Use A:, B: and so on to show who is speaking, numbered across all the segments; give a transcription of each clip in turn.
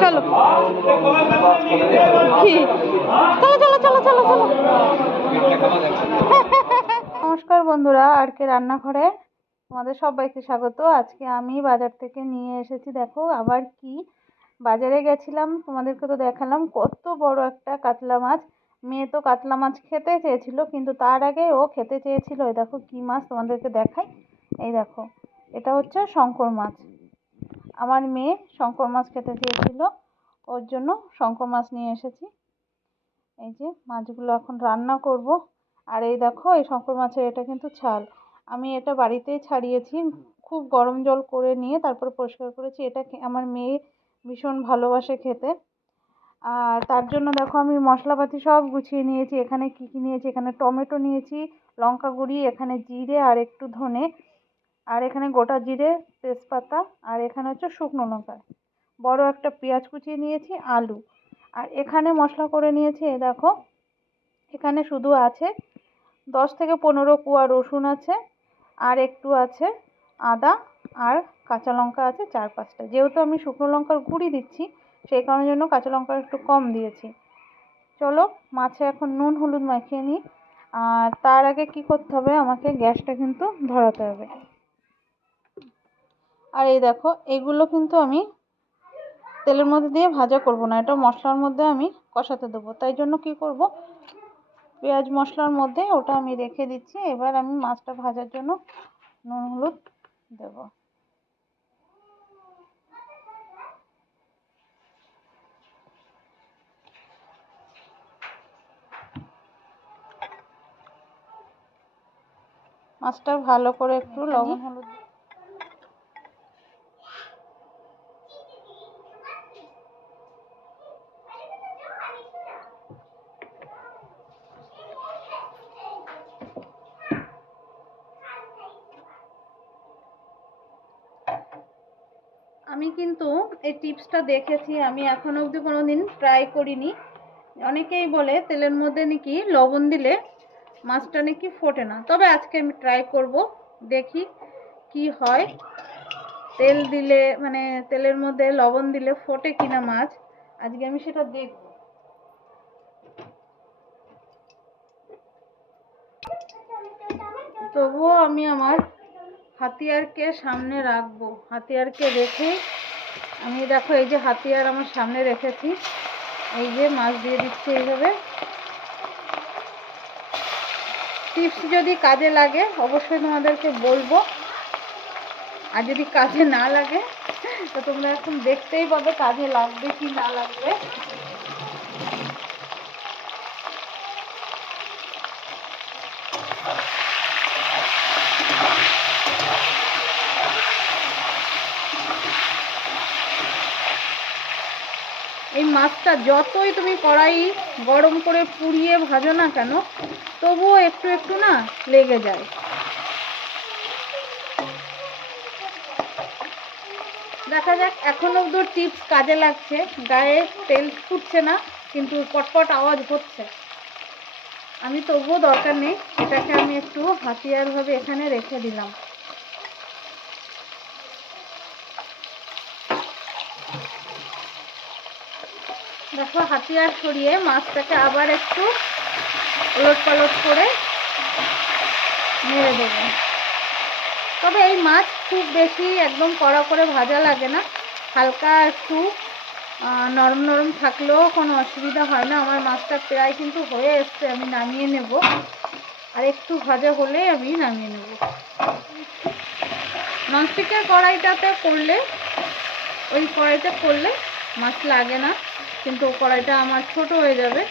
A: চলো। কি? চলো চলো নমস্কার বন্ধুরা আর কে রান্নাঘরে? তোমাদের সবাইকে স্বাগত। আজকে আমি বাজার থেকে নিয়ে এসেছি, দেখো আবার কি। বাজারে গেছিলাম, তোমাদেরকে তো দেখালাম কত বড় একটা কাতলা মাছ। মেয়ে তো কাতলা মাছ খেতে চেয়েছিল, কিন্তু তার আগে ও খেতে চেয়েছিল। এই দেখো কি মাছ তোমাদেরকে দেখাই। এই দেখো, এটা হচ্ছে শঙ্কর মাছ। আমার মেয়ে শঙ্কর মাছ খেতে চেয়েছিল, ওর জন্য শঙ্কর মাছ নিয়ে এসেছি। এই যে মাছগুলো এখন রান্না করব। আর এই দেখো, এই শঙ্কর মাছের এটা কিন্তু ছাল। আমি এটা বাড়িতেই ছাড়িয়েছি। খুব গরম জল করে নিয়ে তারপরে পরিষ্কার করেছি। এটা আমার মেয়ে ভীষণ ভালোবাসে খেতে। আর তার জন্য দেখো আমি মশলাপাতি সব গুছিয়ে নিয়েছি। এখানে কী কী নিয়েছি? এখানে টমেটো নিয়েছি, লঙ্কা গুঁড়ি, এখানে জিরে আর একটু ধনে। আর এখানে গোটা জিরে, তেজপাতা আর এখানে হচ্ছে শুকনো লঙ্কা। বড় একটা পেঁয়াজ কুচিয়ে নিয়েছি, আলু। আর এখানে মশলা করে নিয়েছি, দেখো। এখানে শুধু আছে দশ থেকে পনেরো কোয়া রসুন আছে। আর একটু আছে আদা আর কাঁচা লঙ্কা আছে চার পাঁচটা যেহেতু আমি শুকনো লঙ্কার গুঁড়ি দিচ্ছি, সেই কারণের জন্য কাঁচা লঙ্কা একটু কম দিয়েছি। চলো, মাছে এখন নুন, হলুদ মাখিয়ে নিই। আর তার আগে কি করতে হবে, আমাকে গ্যাসটা কিন্তু ধরাতে হবে। আর এই দেখো, এগুলো কিন্তু আমি তেলের মধ্যে দিয়ে ভাজা করব না, এটা মশলার মধ্যে আমি কষাতে দেবো। তাই জন্য কি করব পেঁয়াজ মশলার মধ্যে ওটা আমি রেখে দিচ্ছি। এবার আমি মাছটা ভাজার জন্য নুন হলুদ দেব। মাছটা ভালো করে একটু লবণ হলুদ আমি কিন্তু এই টিপসটা দেখেছি, আমি এখনও অবধি কোনো দিন ট্রাই করিনি। অনেকেই বলে তেলের মধ্যে নাকি লবণ দিলে মাছটা নাকি ফোটে না। তবে আজকে আমি ট্রাই করব, দেখি কি হয়। তেল দিলে মানে তেলের মধ্যে লবণ দিলে ফোটে কিনা মাছ, আজকে আমি সেটা দেখব। তবুও আমি আমার হাতিয়ারকে সামনে রাখব। হাতিয়ারকে রেখে আমি দেখো এই যে হাতিয়ার আমার সামনে রেখেছি। এই যে মাছ দিয়ে দিচ্ছি এইভাবে। টিপস যদি কাজে লাগে, অবশ্যই তোমাদেরকে বলব। আর যদি কাজে না লাগে, তো তোমরা এখন দেখতেই পাবে কাজে লাগবে কি না লাগবে। এই মাছটা যতই তুমি কড়াই গরম করে পুড়িয়ে ভাজো না কেন, তবুও একটু একটু না লেগে যায়। দেখা যাক, এখন অব্দি টিপস কাজে লাগছে। গায়ে তেল ফুটছে না, কিন্তু পটপট আওয়াজ হচ্ছে। আমি তবুও দরকার নেই, এটাকে আমি একটু হাতিয়ারভাবে এখানে রেখে দিলাম। দেখো, হাতিয়ার সরিয়ে মাছটাকে আবার একটু ওলট পালট করে নেড়ে দেবো। তবে এই মাছ খুব বেশি একদম কড়া করে ভাজা লাগে না। হালকা একটু নরম নরম থাকলেও কোনো অসুবিধা হয় না। আমার মাছটা প্রায় কিন্তু হয়ে এসছে, আমি নামিয়ে নেব। আর একটু ভাজা হলেই আমি নামিয়ে নেব। ননস্টিকের কড়াইটাতে করলে, ওই কড়াইতে করলে মাছ লাগে না। কিন্তু কড়াইটা আমার ছোট হয়ে যাবে।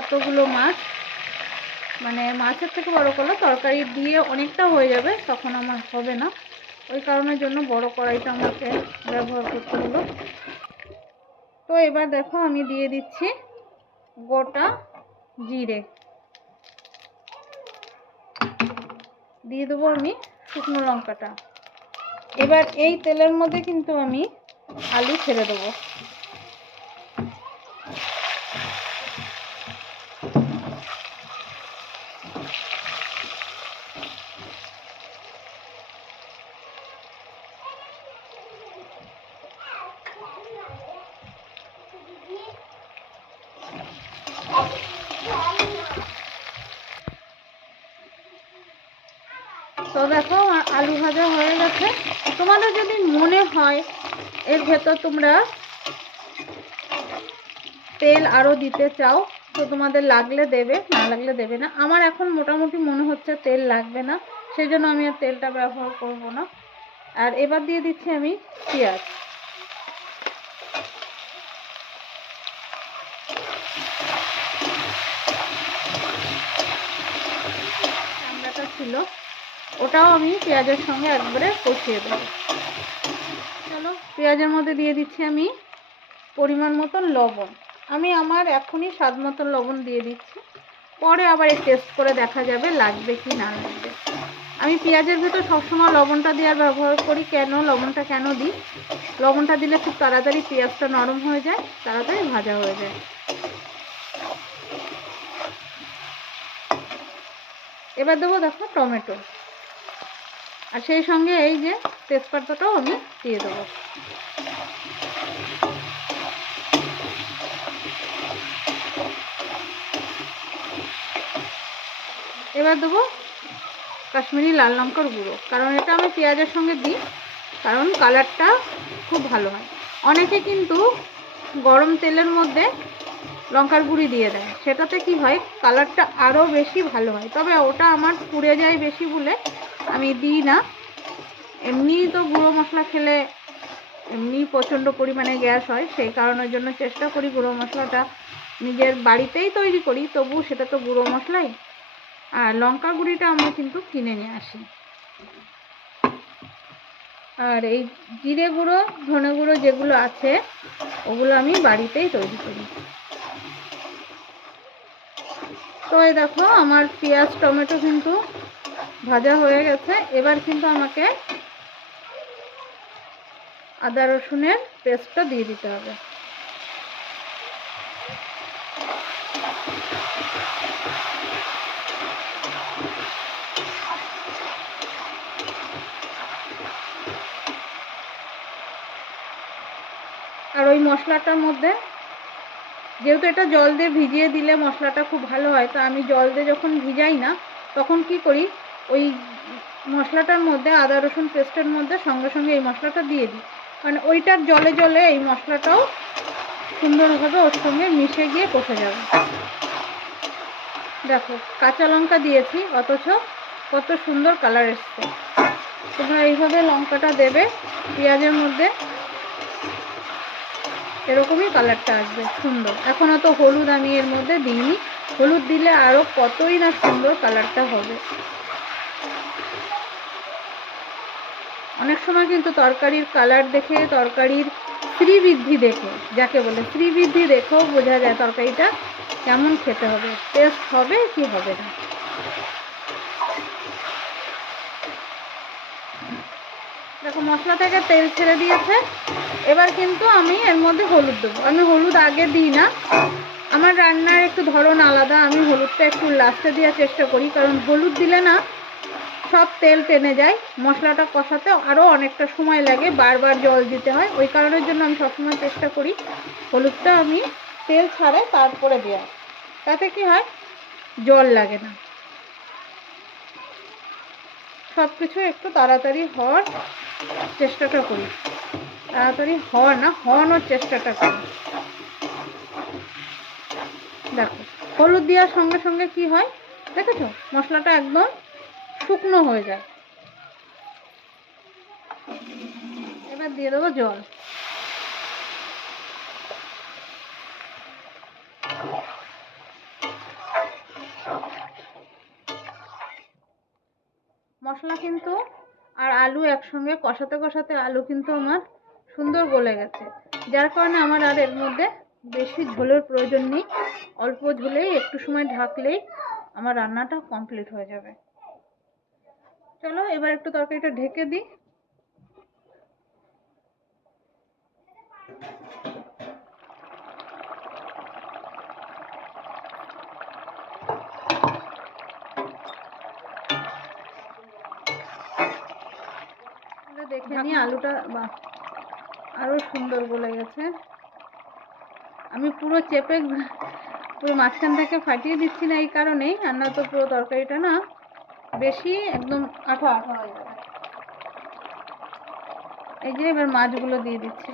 A: এতগুলো মাছ মানে মাছের থেকে বড় করলে তরকারি দিয়ে অনেকটা হয়ে যাবে, তখন আমার হবে না। ওই কারণের জন্য বড় কড়াইটা আমাকে ব্যবহার করতে হলো। তো এবার দেখো আমি দিয়ে দিচ্ছি গোটা জিরে। দিয়ে দেবো আমি শুকনো লঙ্কাটা। এবার এই তেলের মধ্যে কিন্তু আমি আলু ছেড়ে দেবো তো দেখো আমার আলু ভাজা হয়ে গেছে। তোমাদের যদি মনে হয়, এর ভেতর তোমরা তেল আরও দিতে চাও, তো তোমাদের লাগলে দেবে, না লাগলে দেবে না। আমার এখন মোটামুটি মনে হচ্ছে তেল লাগবে না সেই জন্য আমি আর তেলটা ব্যবহার করব না। আর এবার দিয়ে দিচ্ছি আমি পেঁয়াজ। ছিল ওটাও আমি পেঁয়াজের সঙ্গে একবারে কষিয়ে দেবো। চলো, পেঁয়াজের মধ্যে দিয়ে দিচ্ছি আমি পরিমাণ মতন লবণ। আমি আমার এখনই স্বাদ মতন লবণ দিয়ে দিচ্ছি। পরে আবার টেস্ট করে দেখা যাবে লাগবে কি না লাগবে। আমি পেঁয়াজের ভেতর সবসময় লবণটা দেওয়ার ব্যবহার করি। কেন? লবণটা কেন দিই? লবণটা দিলে খুব তাড়াতাড়ি পেঁয়াজটা নরম হয়ে যায়, তাড়াতাড়ি ভাজা হয়ে যায়। এবার দেবো দেখো টমেটো। আর সেই সঙ্গে এই যে তেজপাতাটাও আমি দিয়ে দেবো। এবার দেবো কাশ্মীরি লাল লঙ্কার গুঁড়ো, কারণ এটা আমি পেঁয়াজের সঙ্গে দিই, কারণ কালারটা খুব ভালো হয়। অনেকে কিন্তু গরম তেলের মধ্যে লঙ্কার গুঁড়ি দিয়ে দেয়। সেটাতে কি হয়, কালারটা আরও বেশি ভালো হয়। তবে ওটা আমার পুড়ে যায় বেশি বলে আমি দিই না। এমনি তো গুঁড়ো মশলা খেলে এমনি প্রচণ্ড পরিমাণে গ্যাস হয়, সেই কারণের জন্য চেষ্টা করি গুঁড়ো মশলাটা নিজের বাড়িতেই তৈরি করি তবু সেটা তো গুঁড়ো মশলাই। আর লঙ্কা গুঁড়িটা আমরা কিন্তু কিনে নিয়ে আসি। আর এই জিরে গুঁড়ো, ধনে গুঁড়ো যেগুলো আছে, ওগুলো আমি বাড়িতেই তৈরি করি। তো এই দেখো, আমার পেঁয়াজ, টমেটো কিন্তু ভাজা হয়ে গেছে। এবার কিন্তু আমাকে আদা রসুনের পেস্টটা দিয়ে দিতে হবে। আর ওই মশলাটার মধ্যে যেহেতু এটা জল দিয়ে ভিজিয়ে দিলে মশলাটা খুব ভালো হয়, তো আমি জল দিয়ে যখন ভিজাই না, তখন কি করি? ওই মশলাটার মধ্যে, আদা, রসুন পেস্টের মধ্যে সঙ্গে সঙ্গে এই মশলাটা দিয়ে দিই। মানে ওইটার জলে জলে এই মশলাটাও সুন্দরভাবে ওর সঙ্গে মিশে গিয়ে কষে যাবে। দেখো, কাঁচা লঙ্কা দিয়েছি, অথচ কত সুন্দর কালার এসছে। তোমরা এইভাবে লঙ্কাটা দেবে, পেঁয়াজের মধ্যে এরকমই কালারটা আসবে, সুন্দর। এখনও তো হলুদ আমি এর মধ্যে দিইনি। হলুদ দিলে আরও কতই না সুন্দর কালারটা হবে। অনেক সময় কিন্তু তরকারির কালার দেখে, তরকারির শ্রীবৃদ্ধি দেখে, যাকে বলে শ্রীবৃদ্ধি দেখেও বোঝা যায় তরকারিটা কেমন খেতে হবে টেস্ট হবে কি হবে না। দেখো, মশলা থেকে তেল ছেড়ে দিয়েছে। এবার কিন্তু আমি এর মধ্যে হলুদ দেবো। আমি হলুদ আগে দিই না। আমার রান্নার একটু ধরন আলাদা। আমি হলুদটা একটু লাস্টে দেওয়ার চেষ্টা করি, কারণ হলুদ দিলে না সব তেল টেনে যায়, মশলাটা কষাতে আরও অনেকটা সময় লাগে, বারবার জল দিতে হয়। ওই কারণের জন্য আমি সবসময় চেষ্টা করি, হলুদটা আমি তেল ছাড়ে তারপরে দেওয়া। তাতে কি হয়? জল লাগে না। সব কিছু একটু তাড়াতাড়ি হওয়ার চেষ্টাটা করি। তাড়াতাড়ি হওয়ার না, হওয়ানোর চেষ্টাটা করি। দেখো, হলুদ দেওয়ার সঙ্গে সঙ্গে কি হয়? দেখেছ? মশলাটা একদম শুকনো হয়ে যায়। এবার দিয়ে দেবো জল। মশলা কিন্তু আর আলু একসঙ্গে কষাতে কষাতে আলু কিন্তু আমার সুন্দর গলে গেছে। যার কারণে আমার আর এর মধ্যে বেশি ঝোলের প্রয়োজন নেই। অল্প ঝোলেই, একটু সময় ঢাকলেই আমার রান্নাটা কমপ্লিট হয়ে যাবে। চলো এবার একটু তরকারিটা ঢেকে দিই। দেখে নিই আলুটা বাহ আরও সুন্দর গলে গেছে। আমি পুরো চেপে পুরো মাঝখান থেকে ফাটিয়ে দিচ্ছি না এই কারণেই আর না তো পুরো তরকারিটা না। বেশি একদম আঠা আঠা হয়ে যাবে। এই যে এবার মাছগুলো দিয়ে দিচ্ছি।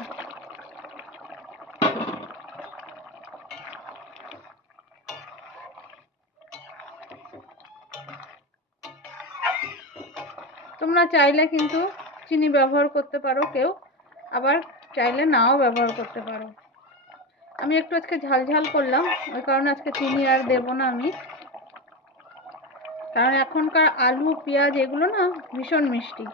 A: তোমরা চাইলে কিন্তু চিনি ব্যবহার করতে পারো, কেউ আবার চাইলে নাও ব্যবহার করতে পারো। আমি একটু আজকে ঝাল ঝাল করলাম, ওই কারণে আজকে চিনি আর দেবো না আমি। কারণ এখনকার আলু, পেঁয়াজ এগুলো না ভীষণ মিষ্টি।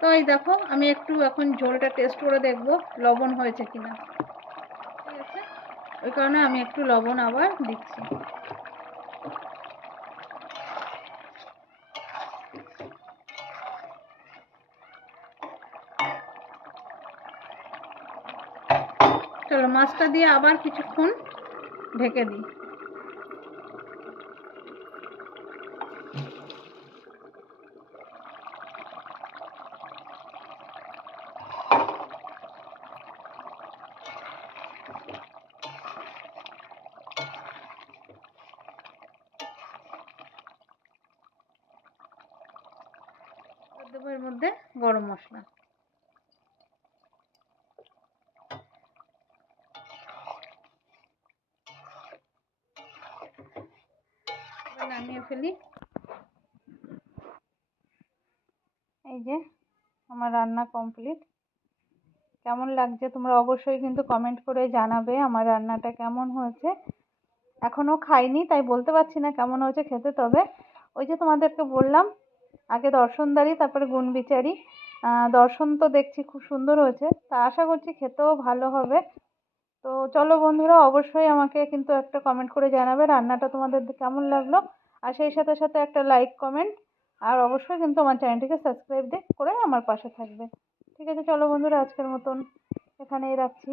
A: তো এই দেখো, আমি একটু এখন ঝোলটা টেস্ট করে দেখব, লবণ হয়েছে কিনা। ওই কারণে আমি একটু লবণ আবার দিচ্ছি। চলো, মাছটা দিয়ে আবার কিছুক্ষণ ঢেকে দিই দেবো এর মধ্যে গরম মশলা। নামিয়ে ফেলি। এই যে আমার রান্না কমপ্লিট। কেমন লাগছে তোমরা অবশ্যই কিন্তু কমেন্ট করে জানাবে আমার রান্নাটা কেমন হয়েছে। এখনও খাইনি, তাই বলতে পারছি না কেমন হয়েছে খেতে, তবে ওই যে তোমাদেরকে বললাম আগে দর্শনদারি তারপরে গুণবিচারি দর্শন তো দেখছি খুব সুন্দর হয়েছে। তা আশা করছি খেতেও ভালো হবে। তো চলো বন্ধুরা, অবশ্যই আমাকে কিন্তু একটা কমেন্ট করে জানাবে রান্নাটা তোমাদের কেমন লাগল। আর সেই সাথে সাথে একটা লাইক কমেন্ট আর অবশ্যই কিন্তু আমার চ্যানেলটিকে সাবস্ক্রাইব করে আমার পাশে থাকবে। ঠিক আছে, চলো বন্ধুরা, আজকের মতন এখানেই রাখছি।